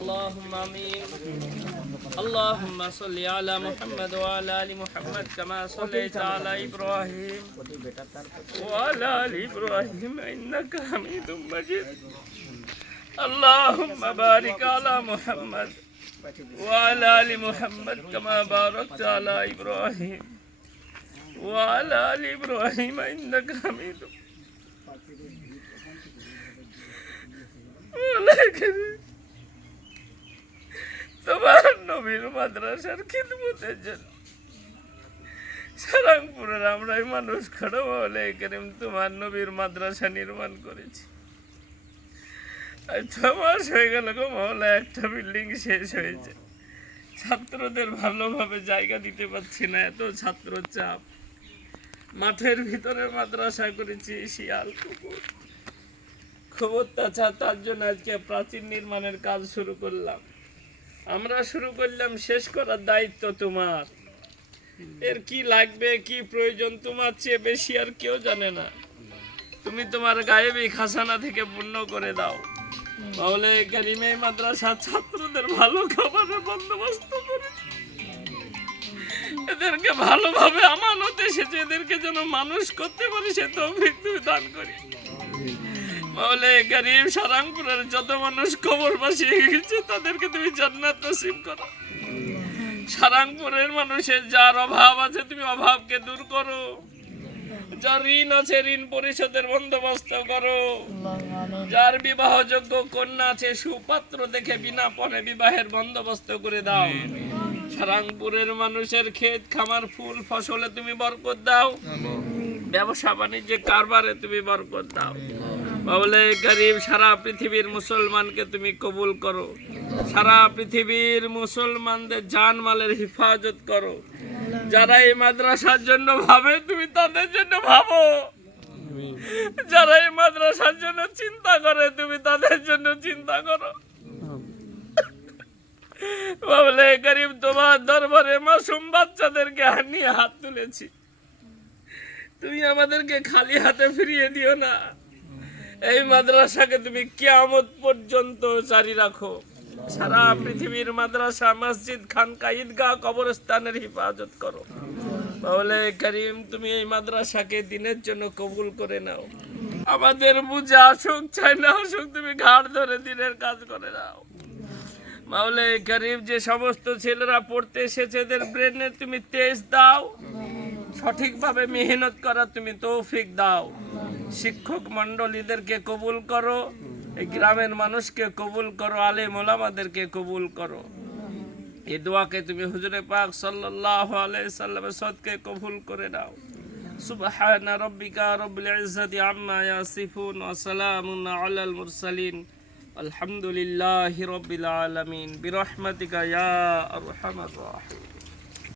اللهم آمين اللهم صل على محمد وعلى آل محمد كما صليت على إبراهيم وعلى آل إبراهيم إنك حميد مجيد اللهم بارك على محمد وعلى آل محمد كما باركت على إبراهيم وعلى آل إبراهيم إنك حميد তোমার নবীর মাদ্রাসার খিদমতের জন্য সারাংপুরের আমরাই মানুষ খড়ো বলে করিম তোমার নবীর মাদ্রাসা নির্মাণ করেছি। 6 মাস হয়ে গেল গো মহল্লা, একটা বিল্ডিং শেষ হয়েছে, ছাত্রদের ভালোভাবে জায়গা দিতে পারছি না, এত ছাত্র চাপ। মাঠের ভিতরে মাদ্রাসা করেছি, শিয়াল কুকুর খুব অত্যাচার, তার জন্য আজকে প্রাচীর নির্মাণের কাজ শুরু করলাম। আমরা শুরু করলাম, শেষ করার দায়িত্ব তোমার। এর কি লাগবে, কি প্রয়োজন তোমার চেয়ে বেশি আর কেউ জানে না। তুমি তোমার গায়েবী খাজানা থেকে পূর্ণ করে দাও। তাহলে কারিমে মাদ্রাসা ছাত্রদের ভালো খাবারের বন্দোবস্ত করে, এদেরকে ভালোভাবে আমানত এসেছে, এদেরকে যেন মানুষ করতে পারি সে তৌফিক তুমি দান করি। মাওলা কারীম সারাংপুরের যত মানুষ কবরবাসী হয়ে গেছে তাদেরকে তুমি জান্নাত নসিব করো। সারাংপুরের মানুষের যার অভাব আছে তুমি অভাবকে দূর করো, যার ঋণ আছে ঋণ পরিশোধের বন্দোবস্ত করো, যার বিবাহযোগ্য কন্যা আছে সুপাত্র দেখে বিনা পণে বিবাহের বন্দোবস্ত করে দাও। সারাংপুরের মানুষের ক্ষেত খামার ফুল ফসলে তুমি বরকত দাও, ব্যবসা বাণিজ্যে কারবারে তুমি বরকত দাও। মাওলা কারীম সারা পৃথিবীর মুসলমানকে তুমি কবুল করো, সারা পৃথিবীর মুসলমানদের জানমালের হেফাজত করো। যারা এই মাদ্রাসার জন্য ভাবে তুমি তাদের জন্য ভাবো, যারা এই মাদ্রাসার জন্য চিন্তা করে তুমি তাদের জন্য চিন্তা করো। মাওলা কারীম তোমার দরবারে মাসুম বাচ্চাদেরকে নিয়ে হাত তুলেছি, তুমি আমাদেরকে খালি হাতে ফিরিয়ে দিও না। এই মাদ্রাসাকে তুমি কিয়ামত পর্যন্ত জারি রাখো। সারা পৃথিবীর মাদ্রাসা মসজিদ খানকা ঈদগাহ কবরস্থানের হেফাজত করো। মাওলা কারীম তুমি এই মাদ্রাসাকে দিনের জন্য কবুল করে নাও। আমাদের বুঝে আসুক চাই না আসুক তুমি ঘাড় ধরে দিনের কাজ করে নাও। মাওলা কারীম যে সমস্ত ছেলেরা পড়তে এসেছে এদের ব্রেনে তুমি তেজ দাও, সঠিকভাবে মেহনত করা তুমি তৌফিক দাও। শিক্ষক মণ্ডলীদেরকে কবুল করো, এই গ্রামের মানুষকে কবুল করো, আলেম ওলামাদেরকে কবুল করো। এই দোয়াকে তুমি হুজুরে পাক সাল্লাল্লাহু আলাইহি সাল্লামের সদকে কবুল করে নাও। সুবহানা রাব্বিকা রাব্বিল ইজ্জাতি আম্মা ইয়াসিফুন ওয়া সালামুন আলাল মুরসালিন আলহামদুলিল্লাহি রাব্বিল আলামিন বিরহমাতিকা ইয়া আরহামার রাহিম।